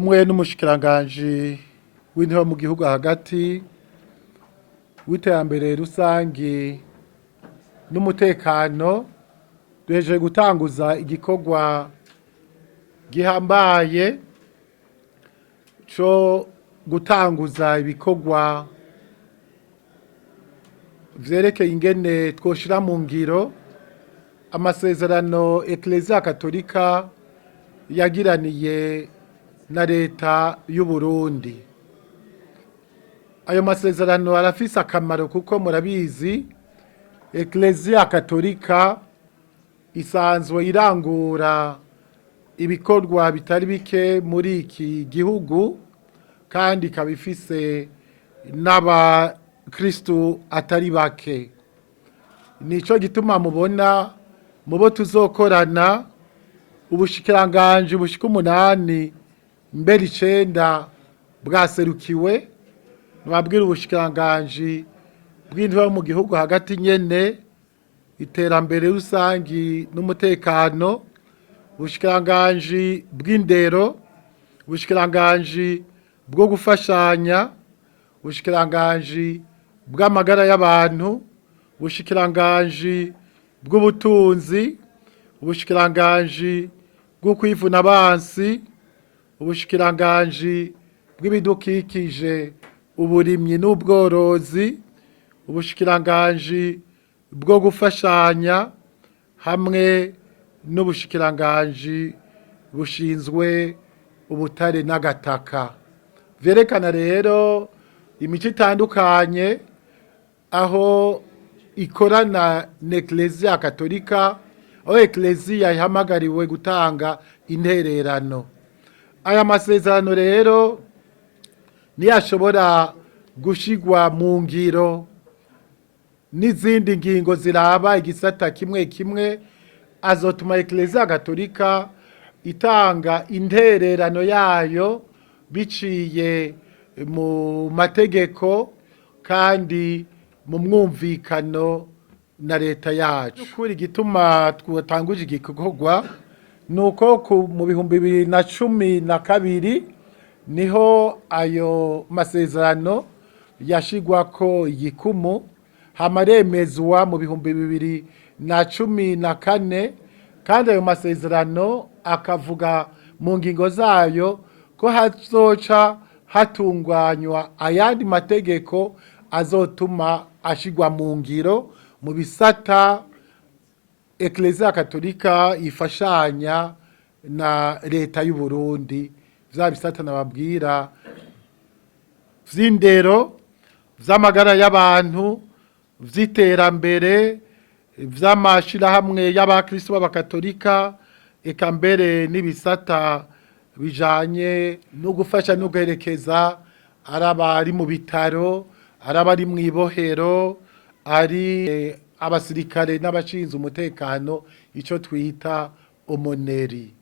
kumwe n'umushikiranganji w'intebe mu gihugu hagati w'iterambere rusangi n'umutekano duhejeje gutanguza igikorwa gihambaye co gutanguza ibikorwa vyerekeye ingene twoshira mu ngiro amasezerano Ekleziya Gatolika yagiraniye na Leta y'u Burundi. Ayo masezerano arafise akamaro kuko murabizi Ekleziya Gatolika isanzwe irangura ibikorwa bitari bike muri iki gihugu kandi ikaba ifise n'abakristu atari bake. Nico gituma mubona mubo tuzokorana ubushikiranganji bushika 8 mbere 9 bwaserukiwe nababwira ubushikiranganji bw'intebe mu gihugu hagati nyene iterambere rusangi n'umutekano, ubushikiranganji bw'indero, ubushikiranganji bwo gufashanya, ubushikiranganji bw'amagara y'abantu, ubushikiranganji bw'ubutunzi, ubushikiranganji bwo kwivuna abansi, ubushikiranganji bw'ibidukikije, uburimyi n'ubworozi, ubushikiranganji bwo gufashanya hamwe n'ubushikiranganji bushinzwe ubutare n'agataka. Vyerekana rero imico itandukanye aho ikorana n'Ekleziya Gatolika, aho Ekleziya ihamagariwe gutanga intererano. Aya masezerano rero niyashobora gushigwa mu ngiro n'izindi ngingo ziraba igisata kimwe kimwe, azotuma Ekleziya Gatolika itanga intererano yayo biciye mu mategeko kandi mu mwumvikano na Leta yacu. Kuri gituma twatanguje igikorwa nuko mu 2012 niho ayo masezerano yashigwako igikumu, hamaremezwa mu 2014 kandi ayo masezerano akavuga mu ngingo zayo ko hazoca hatunganywa ayandi mategeko azotuma ashigwa mu ngiro mu bisata Ekleziya Gatolika ifashanya na Leta y'u Burundi, vya bisata nababwira vy'indero, vy'amagara y'abantu, vy'iterambere, vy'amashirahamwe y'abakristo b'abakatolika, eka mbere n'ibisata bijanye no gufasha no guherekeza arabari mu bitaro, arabari mu ibohero, ari abasirikare n'abashinzwe umutekano, ico twita omoneri.